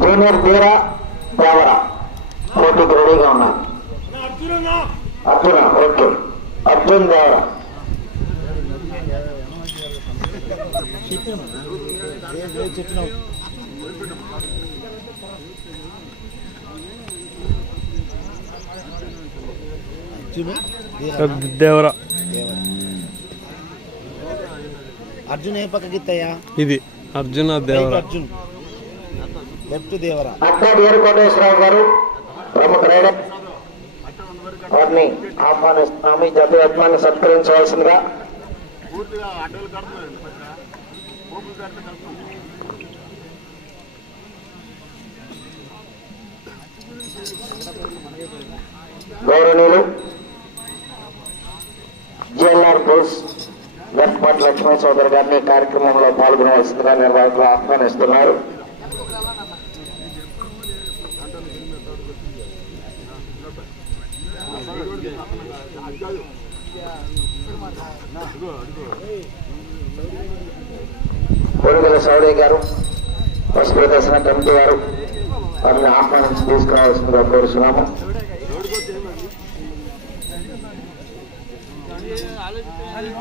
Junior తీర దేవర. పోటీకి రెడీగా ఉన్నారు అర్జున ఓకే. అర్జున్ దేవర. దేవర అర్జున్ ఏ పక్క గిత్తయ్యా? ఇది అర్జున దేవర. అర్జున్. లెఫ్ట్ దేవరా. అక్క డియర్ కోటేశ్వరరావు గారు ప్రముఖ రైడర్. వారిని ఆహ్వానిస్తున్నాము ఈ జత యజమాని సత్కరించవలసిందిగా. గౌరవనీయులు జిఎల్ఆర్ బోస్ వెస్పాట్ లక్ష్మణ సోదరు గారిని కార్యక్రమంలో పాల్గొనవలసిందిగా నిర్వాహకులు ఆహ్వానిస్తున్నారు. కొడుగుల సౌడయ్య గారు పశు ప్రదర్శన కమిటీ వారు వారిని ఆహ్వానించి తీసుకురావాల్సిందిగా కోరుతున్నాము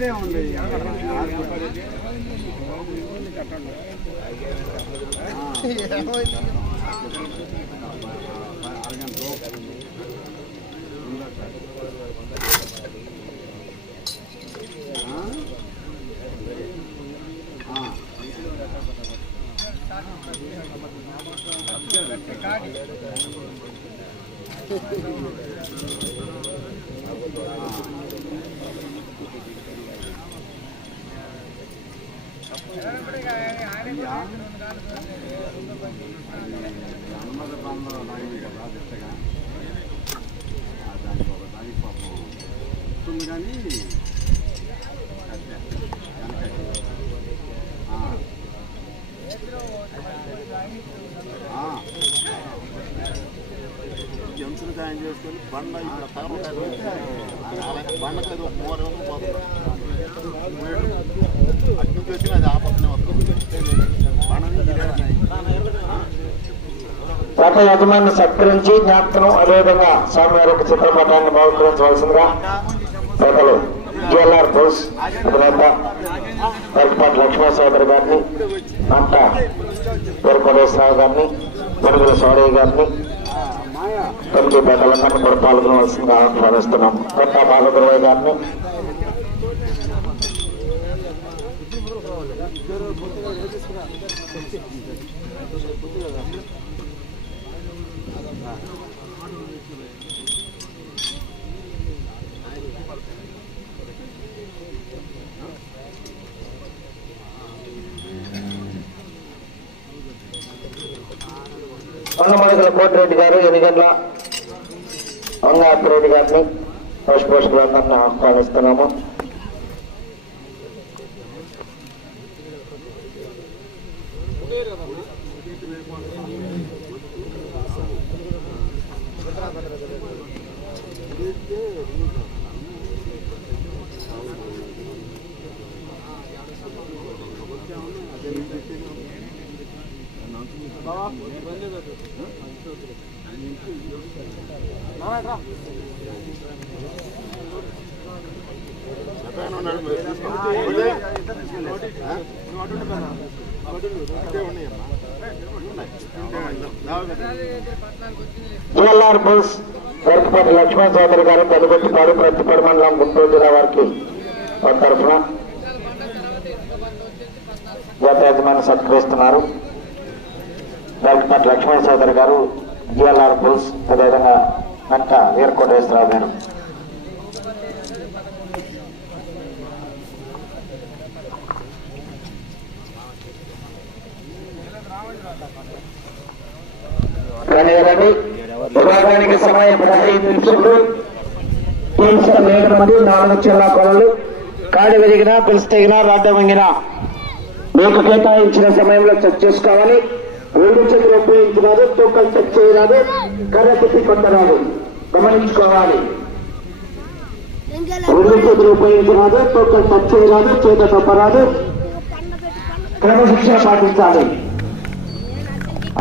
దగ్గరే ఉంది. ఏమైంది జంతులు ఖాయం చేసుకొని బండ ఇక్కడ తగలకాయ బండకి అది ఒక మూడు రోజులు పోతుంది అటు నుంచి అది ఆ పక్కనే వస్తుంది బండ నుంచి ఇదే ఖాయం. రథ యజమాని సత్కరించి జ్ఞాపకం అదేవిధంగా స్వామివారి యొక్క చిత్రపటాన్ని బహుకరించవలసిందిగా పెద్దలు జిఎల్ఆర్ బోస్ అధినేత పరిపాటి లక్ష్మణ గారిని అంట వీరకోటేశ్వరరావు గారిని మరుగుల సోడయ్య గారిని కమిటీ పెద్దలందరినీ కూడా పాల్గొనవలసిందిగా ఆహ్వానిస్తున్నాం. కొత్త బాలదురయ్య గారిని కొండమడుగుల కోటిరెడ్డి గారు ఎనిగండ్ల వంగాపిరెడ్డి గారిని పుష్పోషకులందరినీ ఆహ్వానిస్తున్నాము ఎక్కడైనా ఉన్నాడు మీరు తీసుకోండి. ఆ? అదే ఉన్నాయమ్మా. ఉన్నాయి. జిఎల్ఆర్ బోస్ దొరకపాటి లక్ష్మణ్ చౌదరి గారు పెనుగొట్టిపాడు ప్రతిపాడు మండలం గుంటూరు జిల్లా వారికి తరఫున గత యజమాని సత్కరిస్తున్నారు. దొరకపాటి లక్ష్మణ్ చౌదరి గారు జిఎల్ఆర్ బుల్స్ అదేవిధంగా నక్క వీరకోటేశ్వరరావు గారు. కనిగరండి విభాగానికి సమయం పదహైదు నిమిషాలు టీమ్స్ ఏడు మంది నాలుగు చిన్న కొలలు కాడి విరిగినా పిలిచి తెగినా రాడ్డం వంగినా. మీకు కేటాయించిన సమయంలో చెక్ చేసుకోవాలి. రెండు చేతులు ఉపయోగించరాదు తూకలు చెక్ చేయరాదు కర్ర తిప్పి కొట్టరాదు. గమనించుకోవాలి. రెండు చేతులు ఉపయోగించరాదు తూకలు టచ్ చేయరాదు చేత తప్పరాదు. క్రమశిక్షణ పాటించాలి.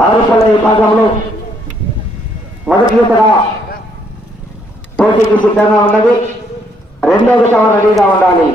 ఆరుపల్ల విభాగంలో మొదటి విడతగా పోటీకి సిద్ధంగా ఉన్నది. రెండో విధంగా రెడీగా ఉండాలి.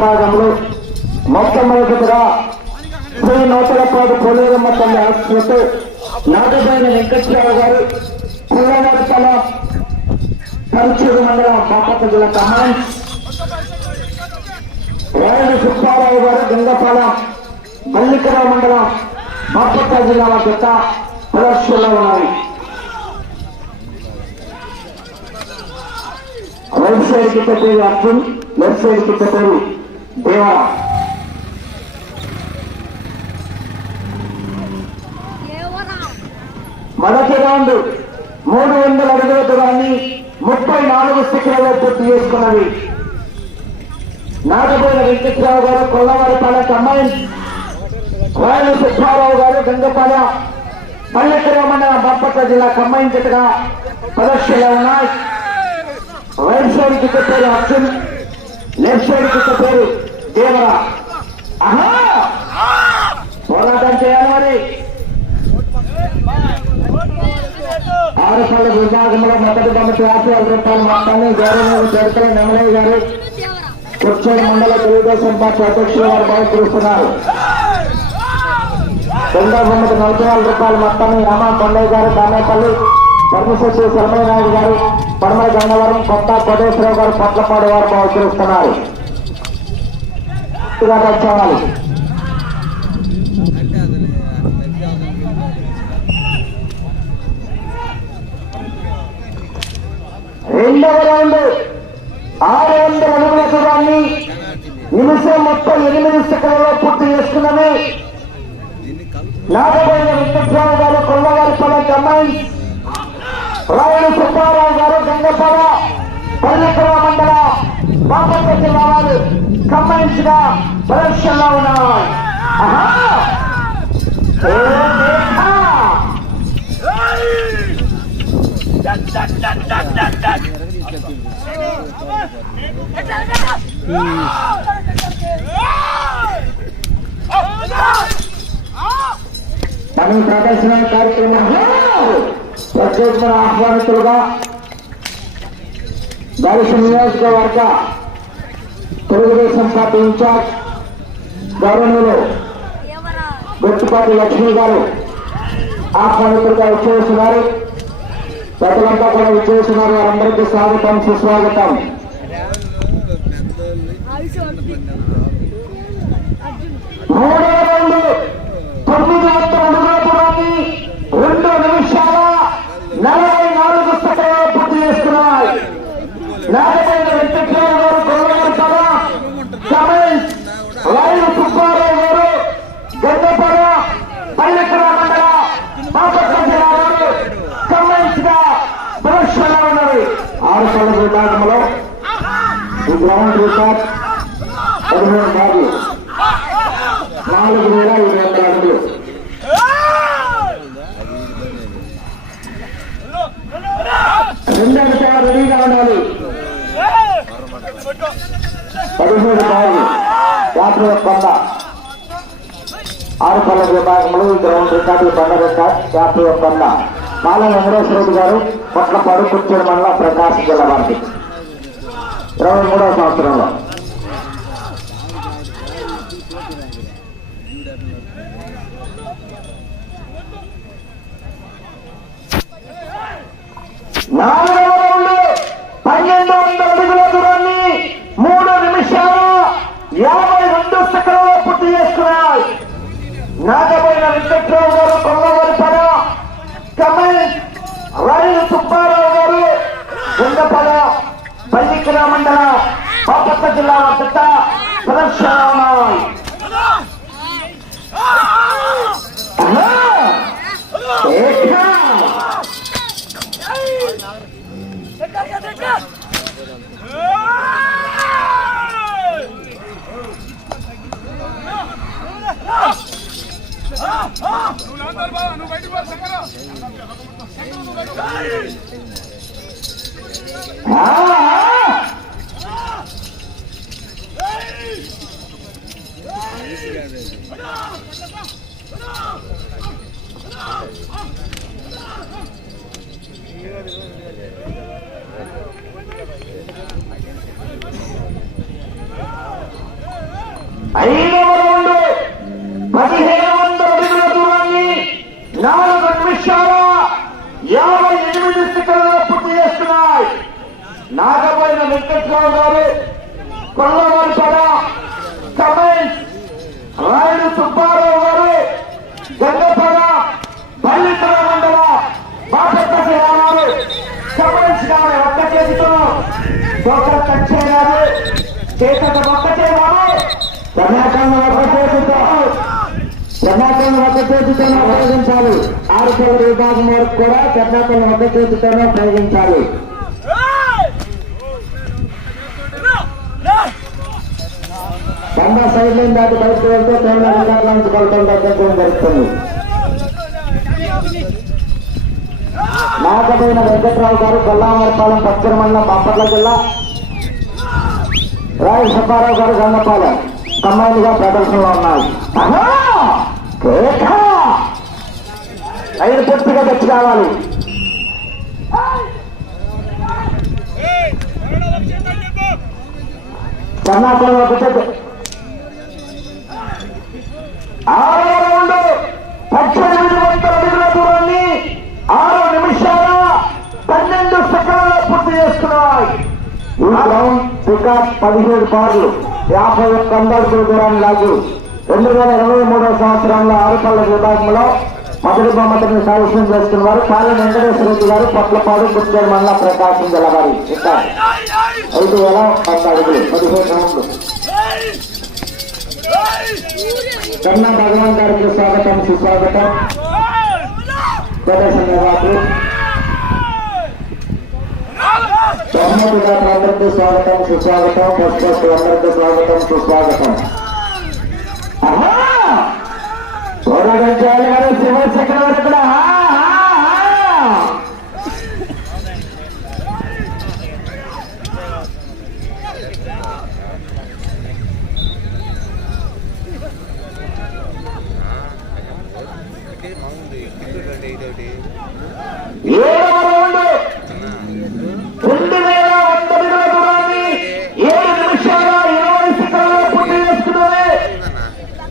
విభాగంలో మొట్టమొదటిగా శ్రీ నూతలపాడు పోలేరమ్మ తల్లి ఆశ్రతో నాగబైన వెంకట్రావు గారు పుల్లవారిపల్ల పరుచూరు మండలం బాపట్ల జిల్లా కమాన్ రాయుడు సుబ్బారావు గారు గంగపాలెం మల్లికరావు మండలం బాపట్ల జిల్లా జత ప్రదర్శనలో ఉన్నాయి రైట్ సైడ్కి పేరు అర్జున్ లెఫ్ట్ సైడ్కి పేరు దేవా మొదటి రౌండ్ మూడు వందల అడుగుల దూరాన్ని ముప్పై నాలుగు సెకండ్లలో పూర్తి చేసుకున్నవి. నాగబోయిన వెంకట్రావు గారు కొల్లవారిపాల కమ్మాయి రాయలు సుబ్బారావు గారు గంగపాల పల్లెకరావు మండలం బాపట్ల జిల్లా కమ్మాయి జట్టుగా ప్రదర్శనలో ఉన్నాయి. రైట్ సైడ్కి పేరు అర్జున్ లెఫ్ట్ సైడ్కి పేరు తీవ్ర పోరాటం చేయాలి ఆరుపల్లి విభాగంలో మొదటి బొమ్మటి యాభై ఐదు మొత్తాన్ని గౌరవ చరిత్ర నెమలయ్య గారు కుర్చోడు మండల తెలుగుదేశం పార్టీ అధ్యక్షులు వారు బయటకున్నారు రెండో బొమ్మటి నలభై నాలుగు రూపాయల మొత్తాన్ని రామా కొండయ్య గారు దానేపల్లి ధర్మశక్తి శర్మయ్య నాయుడు గారు పడమల గంగవరం కొత్త కోటేశ్వరరావు గారు పొట్లపాడు వారు బహుకరిస్తున్నారు. వచ్చేవాలి రెండవ రౌండ్ ఆరు వందల అడుగుల దూరాన్ని నిమిషం ముప్పై ఎనిమిది సెకండ్లో పూర్తి చేసుకున్నవి నాగబోయిన వెంకట్రావు గారు కొల్లవారిపల్లి అమ్మాయి రాయుడు సుబ్బారావు గారు గంగపాల పల్లెకర మండల బాపట్ల జిల్లా వారు కమ్మాయించిన ప్రదర్శనలో ఉన్నాయి ఆహా! ఓ మేఘ! మన ప్రదర్శన కార్యక్రమంలో ప్రత్యేకమైన ఆహ్వానితులుగా దర్శ నియోజకవర్గ తెలుగుదేశం పార్టీ ఇన్ఛార్జ్ గౌరవనీయులు గుర్తుపాటి లక్ష్మి గారు ఆహ్వానితులుగా విచ్చేస్తున్నారు. ప్రజలంతా కూడా విచ్చేస్తున్నారు. వారందరికీ స్వాగతం సుస్వాగతం. మూడో రౌండ్ తొమ్మిది వందల అడుగుల రెండు నిమిషాల నలభై నాలుగు సెకండ్లు పూర్తి చేస్తున్నాయి. నలభై వెంకట్రావు గారు గౌరవంతల కమేష్ రైలు సుబ్బారావు గారు గద్దపడ పల్లెకర మండల బాపట్ల జిల్లా వారు కమేష్గా ప్రదర్శనలో ఉన్నది ఆరు విభాగంలో ఈ గ్రౌండ్ రికార్డ్ పదిహేను మార్లు. నాలుగు వేల ఐదు వందల అడుగులు. రెండు అంశాలు రెడీగా ఉండాలి. పదిహేడు మార్లు. యాత్ర కొండ. ఆరు పళ్ళ విభాగంలో ఈ గ్రౌండ్ రికార్డు బండ రికార్డ్ యాత్ర కొండ. మాల వెంకటేశ్వర రెడ్డి గారు పొట్లపాడు కుర్చీల మండలం ప్రకాశం జిల్లా వారికి ఇరవై మూడవ సంవత్సరంలో. నాలుగవ రౌండ్ పన్నెండు వందల అడుగుల దూరాన్ని మూడు నిమిషాల యాభై రెండు సెకండ్లలో పూర్తి చేసుకున్నాయి నాగబోయిన వెంకట్రావు గారు కొల్లవారి పడ కమల్ రైలు సుబ్బారావు గారు గుండపడ పల్లికర మండల బాపట్ల జిల్లా వద్ద ప్రదర్శన ఉన్నాయి ఆహా! ఏకా! ఆ! ఐదు రౌండ్ పదిహేను వందల అడుగుల దూరాన్ని నాలుగు నిమిషాల యాభై ఎనిమిది సెకండ్లలో పూర్తి చేస్తున్నాయి. నాగబోయిన వెంకట్రావు గారు కొల్లవారి పడ సుబ్బారావు గారు గంగపడ పల్లికర మండల బాపట్ల గారు వారు ఒక్క చేతితో ఒక కచ్చే గారు చేతట ఒక్క చేయబాబు కర్ణాటకను ఒక చేతితో కర్ణాటకను ఒక చేతితోనే ఉపయోగించాలి ఆరు పది విభాగం వరకు కూడా కర్ణాటకను ఒక చేతితోనే ఉపయోగించాలి బండా సైడ్ లైన్ దాటి బయటకు వెళ్తే కేంద్ర విభాగం నుంచి కొలతలు తగ్గడం జరుగుతుంది. నాగపోయిన వెంకట్రావు గారు గొల్లామరపాలెం పశ్చిమ మండలం బాపట్ల జిల్లా. రాయ సుబ్బారావు గారు గంగపాలెం. కమ్మాయిలుగా ప్రదర్శనలో ఉన్నాయి ఆహా! కేక! ఐదు పూర్తిగా తెచ్చి కావాలి. కర్ణాటకలో ఒకటి ఆరో రౌండ్ పద్దెనిమిది వందల అడుగుల దూరాన్ని ఆరు నిమిషాల పన్నెండు సెకండ్లలో పూర్తి చేసుకున్నాయి ఈ రౌండ్ రికార్డ్ పదిహేడు బార్లు యాభై ఒక్క అందాడుకుల దూరాన్ని లాగు రెండు వేల ఇరవై మూడవ సంవత్సరంలో ఆరుపల్ల విభాగంలో మొదటి బహుమతిని సాధించడం చేస్తున్నారు. కాళీ వెంకటేశ్వర రెడ్డి గారు పొట్లపాడు గుర్తేరు మండల ప్రకాశం జిల్లా వారి ఐదు వేల వంద అడుగులు పదిహేను రౌండ్లు కన్నా భగవాన్ గారికి స్వాగతం సుస్వాగతం. ప్రదర్శన నిర్వాహకులు గారు అందరికీ స్వాగతం సుస్వాగతం. ఫస్ట్ ఫస్ట్ అందరికీ స్వాగతం సుస్వాగతం. ఆహా! చూడగలిగారు శివ చక్రవర్తి కూడా.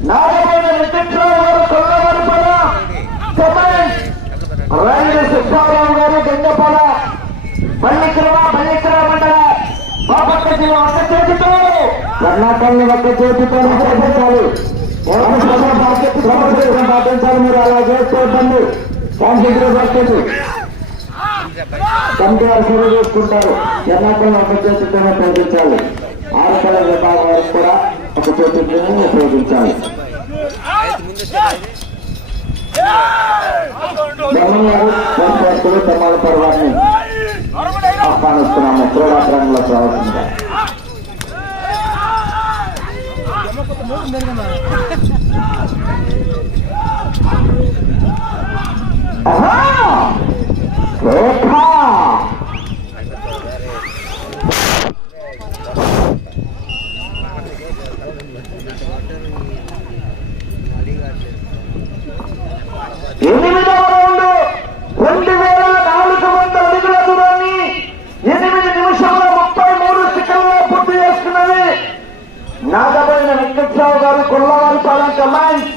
నారాయణ వెంకట్రావు గారు కొల్లవరపల రైలు సుబ్బారావు గారు గంగపల. మల్లిక్రమ మల్లిక్రమ మండల బాపట్ల జిల్లా ఒక్క చేతితో. కర్ణాటకని ఒక్క చేతితో మీరు అలా చేసుకోవద్దండి కాన్ఫిగరేషన్ పట్టండి కంటే అసలు చేసుకుంటారు కర్ణాటకని ఒక్క చేతితోనే ప్రకటించాలి ఒక ఉపయోగించాలి బ్రహ్మగారు విద్యార్థులు తమాల పర్వాన్ని ఆహ్వానిస్తున్నాము. క్రీడాప్రాంగంలో ప్రవర్తించాలి రేఖ ఎనిమిదవ రౌండ్ రెండు వేల నాలుగు వందల అడుగుల దూరాన్ని ఎనిమిది నిమిషాల ముప్పై మూడు సెకండ్లో పూర్తి చేసుకున్నది నాగబోయిన వెంకట్రావు గారు కొల్లవారిపాలెం కమాండ్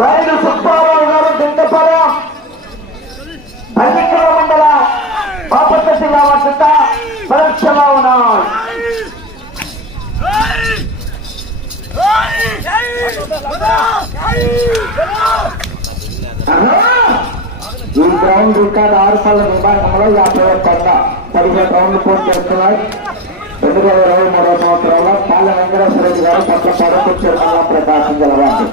రైలు సుబ్బారావు గారు దింటపాలెం పల్లికల మండల బాపట్ల జిల్లా వద్ద పరీక్షలో ఉన్నారు ఈ గ్రౌండ్ రికార్డు ఆరు పళ్ళ విభాగంలో యాభై ఒక్క వంద పదిహేను రౌండ్లు పూర్తి చేస్తున్నాయి. రెండు వేల ఇరవై మూడవ సంవత్సరంలో పాల వెంకటేశ్వర రెడ్డి గారు పట్ల పడకొచ్చారు మళ్ళా ప్రకాశం గెలవాలి.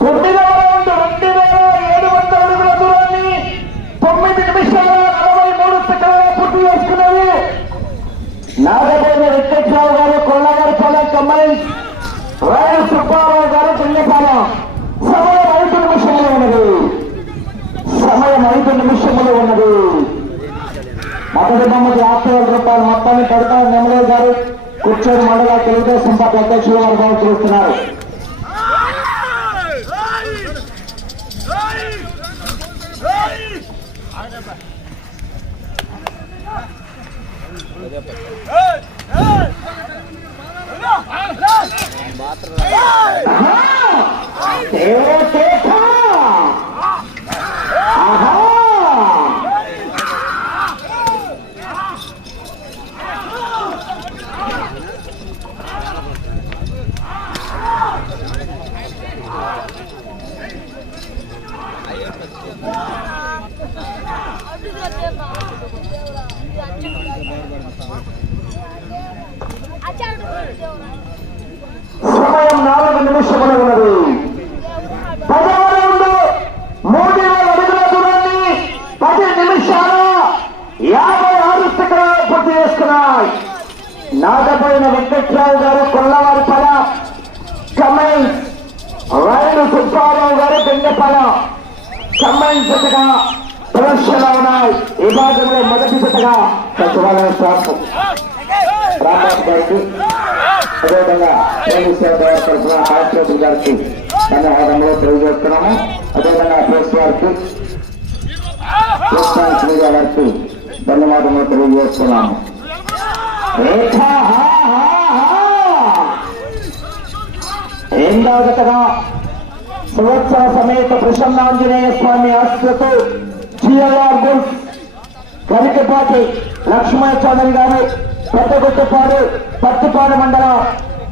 కొద్దిగా రౌండ్ రెండు వేల ఏడు వందల అడుగుల దూరాన్ని తొమ్మిది నిమిషాల నలభై మూడు సెకండ్ల పూర్తి చేసుకున్నది నాగబోయిన వెంకట్రావు గారు కొల్లగారి పాలెం కమ్మాయి రాయల సుబ్బారావు గారు చెన్నపాలెం సమయం ఐదు నిమిషములు ఉన్నది సమయం ఐదు నిమిషములు ఉన్నది మొదటి బొమ్మకి యాభై వేల రూపాయలు మొత్తాన్ని కడతారు నెమలే గారు కూర్చొని మండల తెలుగుదేశం పార్టీ అధ్యక్షులు వారు చేస్తున్నారు సమయం నాలుగు నిమిషములు ఉన్నది పదవ రౌండ్ మూడు వేల అడుగుల దూరాన్ని పది నిమిషాల యాభై ఆరు సెకండ్లు పూర్తి చేసుకున్నాయి నాగపోయిన వెంకట్రావు గారు కొల్లవారి పద కమెంట్ రైలు సుబ్బారావు గారు బెండపడ జతగా ప్రదర్శనలో ఉన్నాయి. ఈ భాగంలో మొదటి జతగా సచివాలయ స్టాఫ్. రామరాజు గారికి అదేవిధంగా పోలీస్ శాఖ తరఫున గారికి ధన్యవాదంలో తెలియజేస్తున్నాము. అదేవిధంగా ప్రెస్ వారికి ప్రెస్ మీడియా గారికి తెలియజేస్తున్నాము. హా, సంవత్సర సమేత ప్రసన్నాంజనేయ స్వామి ఆశలతో జిఎల్ఆర్ గుల్స్ కరికపాటి లక్ష్మణ చౌదరి గారు పెద్దగుట్టపాడు పత్తిపాడు మండలం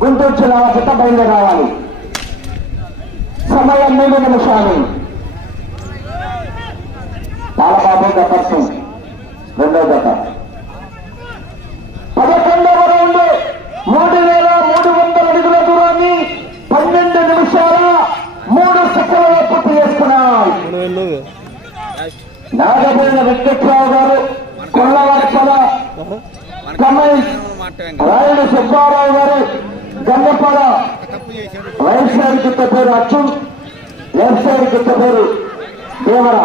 గుంటూరు జిల్లా జత బయలుదేరి సమయం మూడు నిమిషాలు. బాలబాబు గత రెండో గత పదకొండవ రౌండ్ మూడు వేల మూడు వందల అడుగుల దూరాన్ని పన్నెండు నిమిషాల మూడు సెకండ్ల పూర్తి చేసుకున్నాయి మూడు వేలు నాగబోయిన వెంకట్రావు గారు కొల్లవారి పద రాయుడు సుబ్బారావు గారు గంగపాల రైట్ సైడ్ కింద పేరు అర్జున్ లెఫ్ట్ సైడ్ కింద పేరు దేవరా.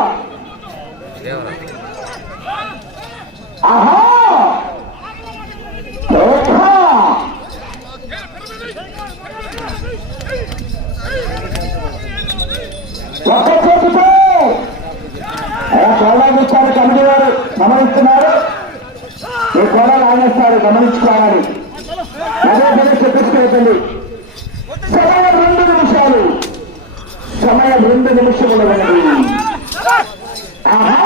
ఆహా! ఒక్క చేతితో కోడాగిస్తారు కమిటీ వారు గమనిస్తున్నారు. ఈ కోడలు ఆగేస్తారు గమనించుకోవాలి. అదే పని చెప్పిస్తుంది సమయం రెండు నిమిషాలు. సమయం రెండు నిమిషములు ఆహా!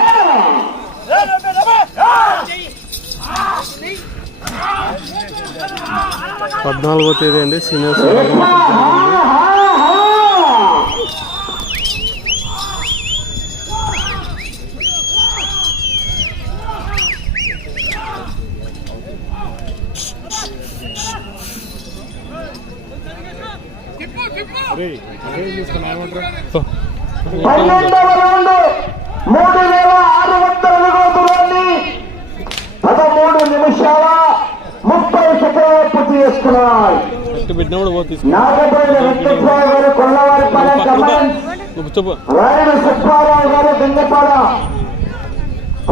పద్నాలుగో తేదీ అండి సీనియర్స్ విభాగం పన్నెండవ రౌండ్ మూడు వేల ఆరు వందల విరోధులన్నీ పదమూడు నిమిషాల ముప్పై సెకండ్లు పూర్తి చేసుకున్నాయి. నాగపల్లి గారు కొల్లవారిపాలెం కమాండ్ సుబ్బారావు గారు గంగపాడ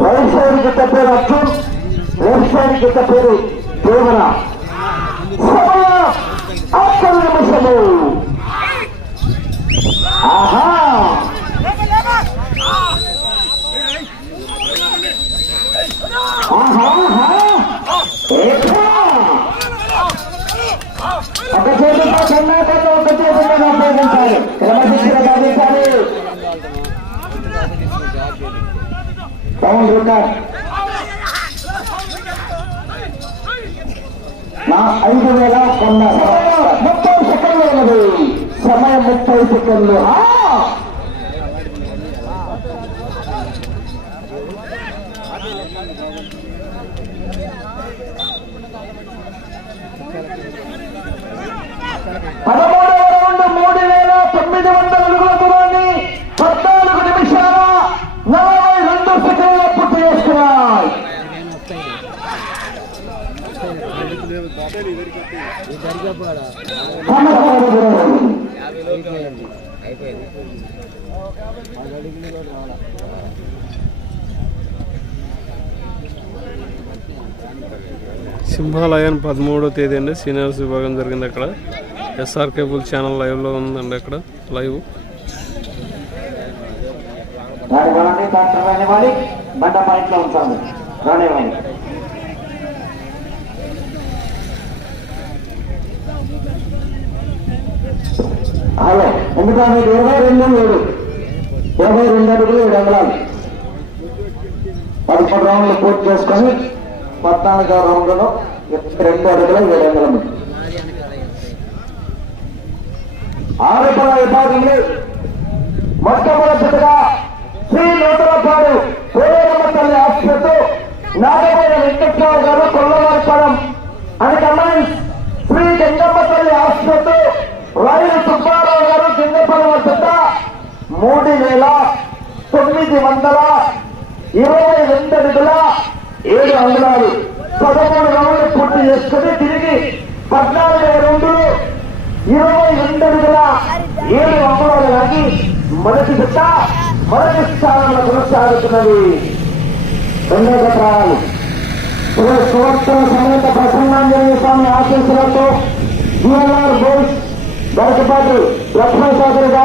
రైట్ సైడ్ గిట్ట పేరు అర్జున్ లెఫ్ట్ సైడ్ గిట్ట పేరు దేవన. సమయం ఆఖరి నిమిషము ఆహా ఆహా ఆహా ఏకా ఒక చేతితో కర్ణాటకలో ఒక ఉపయోగించాలి క్రమశిక్షణ సాధించాలి పవన్ నా ఐదు వేల కొన్న ముప్పై సెకండ్లు ఉన్నది సమయం ముప్పై సెకండ్లు ఆ! పదమూడవ రౌండ్ మూడు వేల తొమ్మిది వందల అడుగుల దూరాన్ని పద్నాలుగు నిమిషాల నలభై రెండు సెకండ్ల పూర్తి చేసుకున్నాయి సింహాలయన్ పదమూడో తేదీ అండి. సీనియర్స్ విభాగం జరిగింది అక్కడ. ఎస్ఆర్ కేబుల్ ఛానల్ లైవ్లో ఉందండి అక్కడ. లైవ్ బండ పాయింట్లో హలో ఎందుకంటే ఇరవై రెండు ఏడు? ఇరవై రెండు అడుగులు ఏడు అంగుళాలు. పదకొండు రౌండ్లు పూర్తి చేసుకొని పద్నాలుగో రౌండ్లో రెండు అడుగుల ఏడు అంగుళం ఆరోపణ విభాగంలో మొట్టమొదటిగా శ్రీ నూతనపాడు కోడమ్మ తల్లి ఆసుపత్రి నాగపల్లి వెంకట్రావు గారు కొల్లవారిపాలెం అని కమాండ్ శ్రీ గంగమ్మ తల్లి ఆసుపత్రి రైలు సుబ్బారావు గారు గింగపల్లి వద్ద మూడు వేల ఎనిమిది వందల ఇరవై రెండు అడుగుల ఏడు అంగుళాలు. పదమూడు రౌండ్లు పూర్తి చేసుకుని తిరిగి పద్నాలుగు రౌండ్లు ఇరవై రెండు అడుగుల ఏడు అంగుళాలు లాగి మొదటి బిడ్డ మొదటి స్థానంలో కొనసాగుతున్నది. రెండో పత్రాలు సువర్తన సమేత ప్రసన్నాంజనేయ స్వామి ఆశీస్సులతో జిఎల్ఆర్ బోస్ గడకపాటి లక్ష్మణ సోదరి గారు